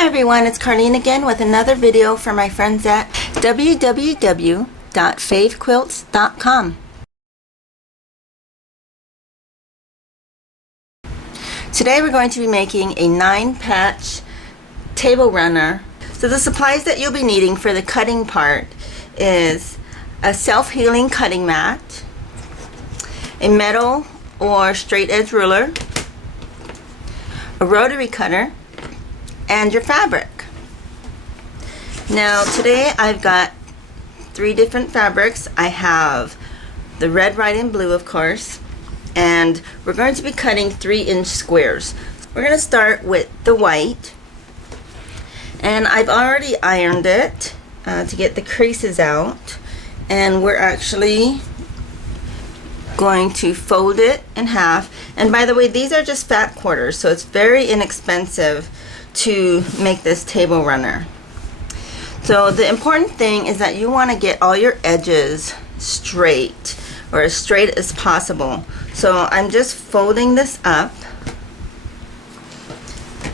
Hi everyone, it's Carlene again with another video for my friends at www.FaveQuilts.com. Today we're going to be making a 9-patch table runner. So the supplies that you'll be needing for the cutting part is a self-healing cutting mat, a metal or straight edge ruler, a rotary cutter, and your fabric. Now today I've got 3 different fabrics. I have the red, white, and blue, of course, and we're going to be cutting 3-inch squares. We're going to start with the white, and I've already ironed it to get the creases out, and we're actually going to fold it in half. And by the way, these are just fat quarters, so it's very inexpensive to make this table runner. So the important thing is that you want to get all your edges straight, or as straight as possible. So I'm just folding this up,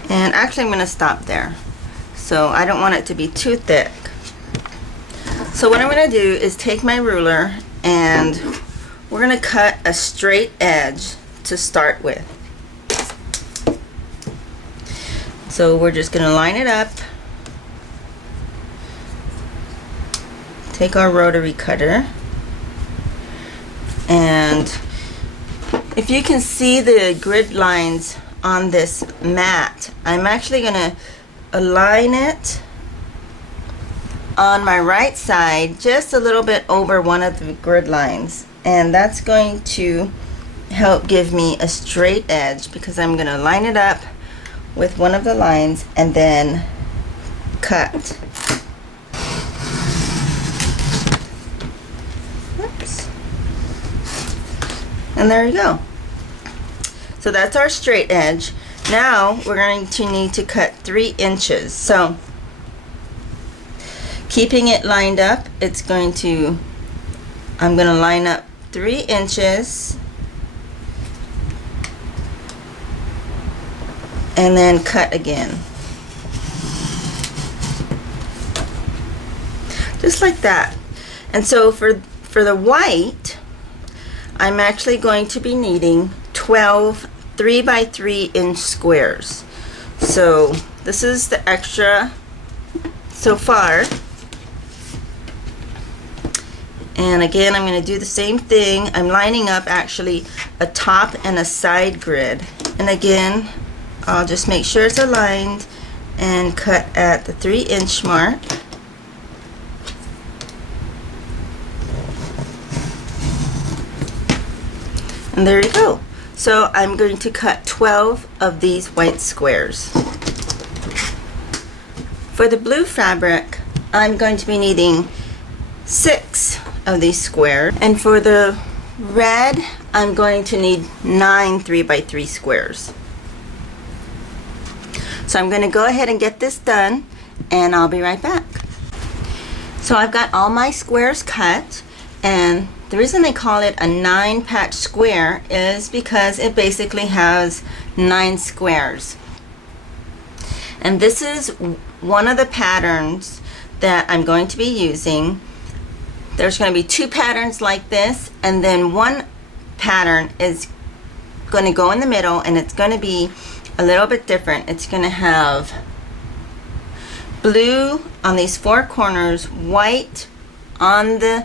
and actually I'm going to stop there, so I don't want it to be too thick. So what I'm going to do is take my ruler, and we're going to cut a straight edge to start with. So we're just going to line it up, take our rotary cutter, and if you can see the grid lines on this mat, I'm actually going to align it on my right side just a little bit over one of the grid lines, and that's going to help give me a straight edge because I'm going to line it up with one of the lines and then cut. Oops. And there you go. So that's our straight edge. Now we're going to need to cut 3 inches. So keeping it lined up, I'm going to line up 3 inches and then cut again, just like that. And so for the white, I'm actually going to be needing 12 3x3-inch squares. So this is the extra so far, and again I'm going to do the same thing. I'm lining up actually a top and a side grid, and again I'll just make sure it's aligned and cut at the 3-inch mark. And there you go. So I'm going to cut 12 of these white squares. For the blue fabric, I'm going to be needing 6 of these squares. And for the red, I'm going to need 9 3x3 squares. So I'm going to go ahead and get this done, and I'll be right back. So I've got all my squares cut, and the reason they call it a 9-patch square is because it basically has 9 squares. And this is one of the patterns that I'm going to be using. There's going to be 2 patterns like this, and then one pattern is going to go in the middle, and it's going to be a little bit different. It's going to have blue on these 4 corners, white on the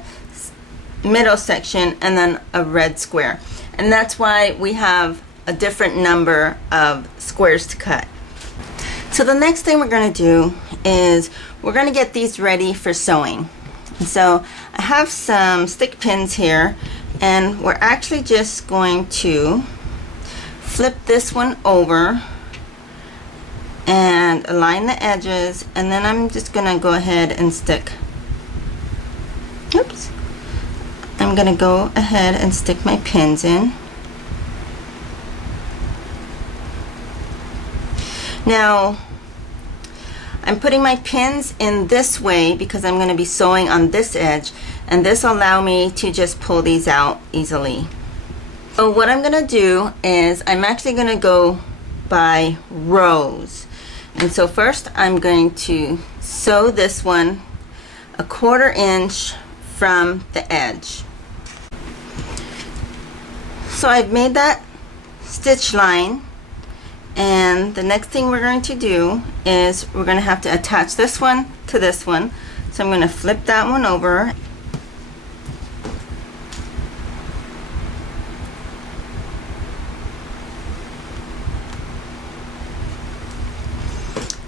middle section, and then a red square. And that's why we have a different number of squares to cut. So the next thing we're going to do is we're going to get these ready for sewing. And so I have some stick pins here, and we're actually just going to flip this one over and align the edges, and then I'm just gonna go ahead and stick I'm gonna go ahead and stick my pins in. Now I'm putting my pins in this way because I'm going to be sewing on this edge, and this will allow me to just pull these out easily. So what I'm going to do is I'm actually going to go by rows. And so first I'm going to sew this one 1/4 inch from the edge. So I've made that stitch line, and the next thing we're going to do is we're going to have to attach this one to this one. So I'm going to flip that one over.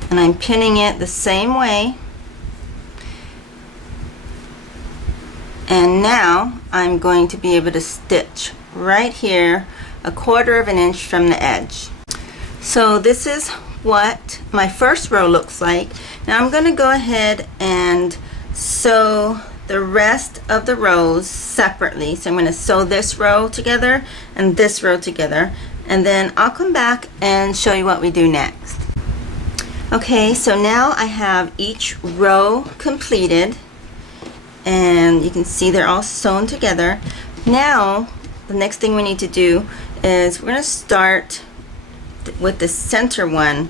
And I'm pinning it the same way. And now I'm going to be able to stitch right here 1/4 inch from the edge. So this is what my first row looks like. Now I'm going to go ahead and sew the rest of the rows separately. So I'm going to sew this row together and this row together, and then I'll come back and show you what we do next. Okay, so now I have each row completed, and you can see they're all sewn together. Now the next thing we need to do is we're going to start with the center one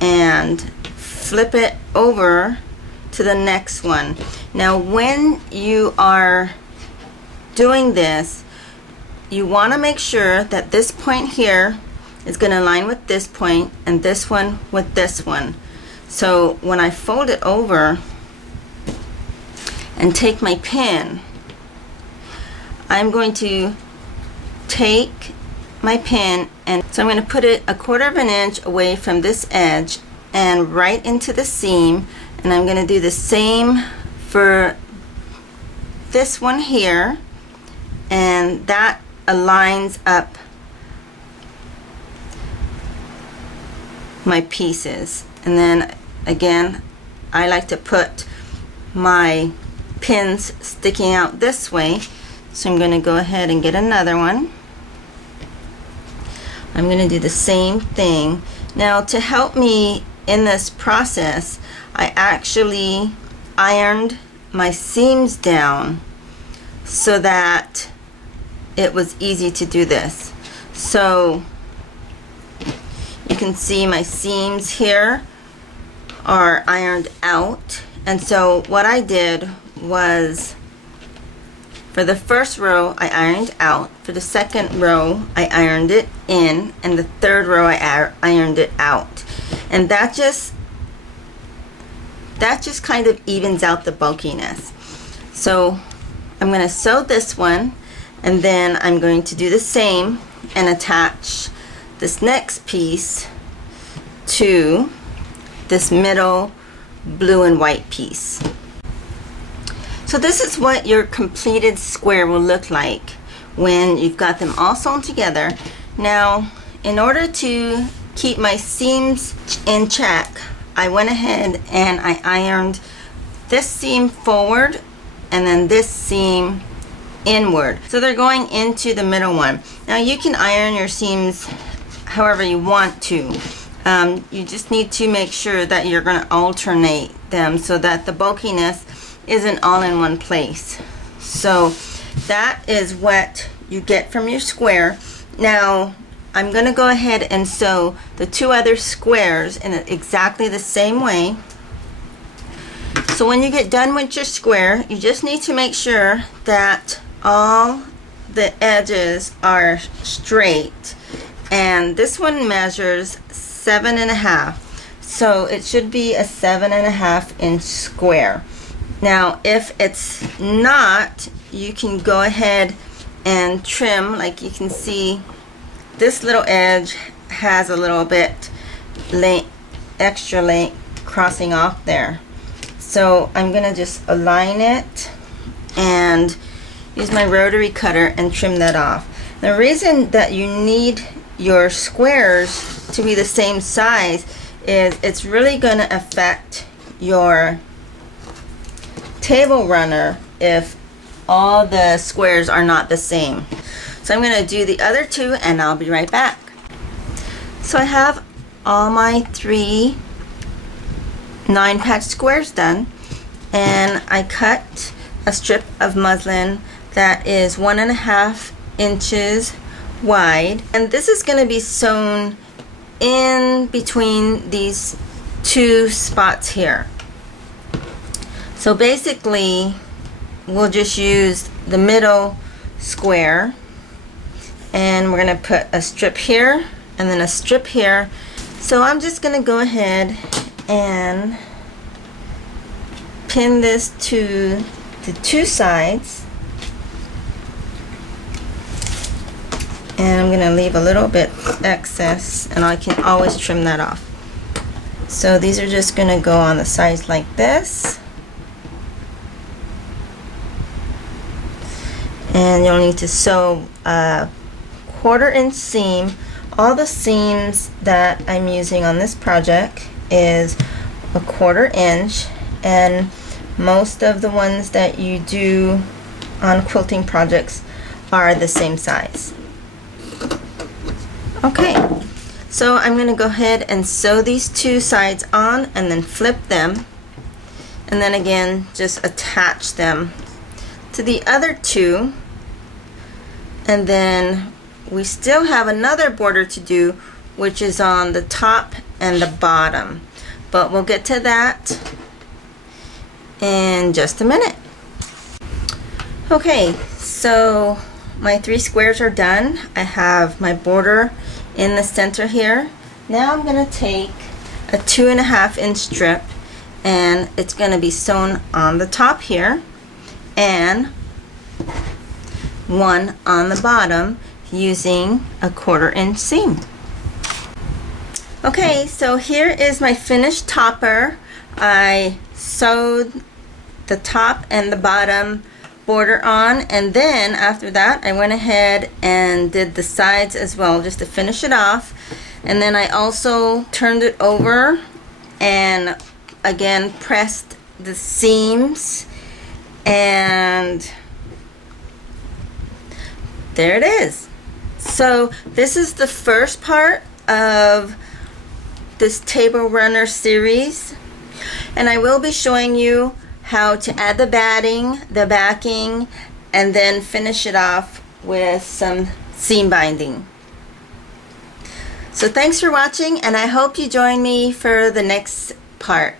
and flip it over to the next one. Now when you are doing this, you want to make sure that this point here is going to align with this point, and this one with this one. So when I fold it over and take my pin, I'm going to take my pin, and so I'm going to put it 1/4 inch away from this edge and right into the seam, and I'm going to do the same for this one here, and that aligns up my pieces. And then again, I like to put my pins sticking out this way, so I'm going to go ahead and get another one. I'm going to do the same thing. Now to help me in this process, I actually ironed my seams down so that it was easy to do this. So you can see my seams here are ironed out, and so what I did was, for the first row I ironed out, for the second row I ironed it in, and the third row I ironed it out. And that just kind of evens out the bulkiness. So I'm going to sew this one, and then I'm going to do the same and attach this next piece to this middle blue and white piece. So this is what your completed square will look like when you've got them all sewn together. Now, in order to keep my seams in check, I went ahead and I ironed this seam forward and then this seam inward. So they're going into the middle one. Now you can iron your seams however you want to. You just need to make sure that you're going to alternate them so that the bulkiness isn't all in one place. So that is what you get from your square. Now I'm going to go ahead and sew the two other squares in exactly the same way. So when you get done with your square, you just need to make sure that all the edges are straight, and this one measures 7.5, so it should be a 7.5 inch square. Now if it's not, you can go ahead and trim. Like you can see, this little edge has a little bit extra length crossing off there. So I'm gonna just align it and use my rotary cutter and trim that off. The reason that you need your squares to be the same size is it's really gonna affect your table runner if all the squares are not the same. So I'm going to do the other two and I'll be right back. So I have all my 3 9-patch squares done, and I cut a strip of muslin that is 1.5 inches wide, and this is going to be sewn in between these two spots here. So basically we'll just use the middle square, and we're going to put a strip here and then a strip here. So I'm just going to go ahead and pin this to the two sides, and I'm going to leave a little bit excess, and I can always trim that off. So these are just going to go on the sides like this, and you'll need to sew a 1/4 inch seam. All the seams that I'm using on this project is a 1/4 inch, and most of the ones that you do on quilting projects are the same size. Okay, so I'm going to go ahead and sew these two sides on and then flip them, and then again just attach them to the other two, and then we still have another border to do, which is on the top and the bottom, but we'll get to that in just a minute. Okay, so my 3 squares are done. I have my border in the center here. Now I'm going to take a 2.5 inch strip, and it's going to be sewn on the top here and one on the bottom using a 1/4 inch seam. Okay, so here is my finished topper. I sewed the top and the bottom border on, and then after that I went ahead and did the sides as well just to finish it off, and then I also turned it over and again pressed the seams, and there it is. So this is the first part of this table runner series, and I will be showing you how to add the batting, the backing, and then finish it off with some seam binding. So thanks for watching, and I hope you join me for the next part.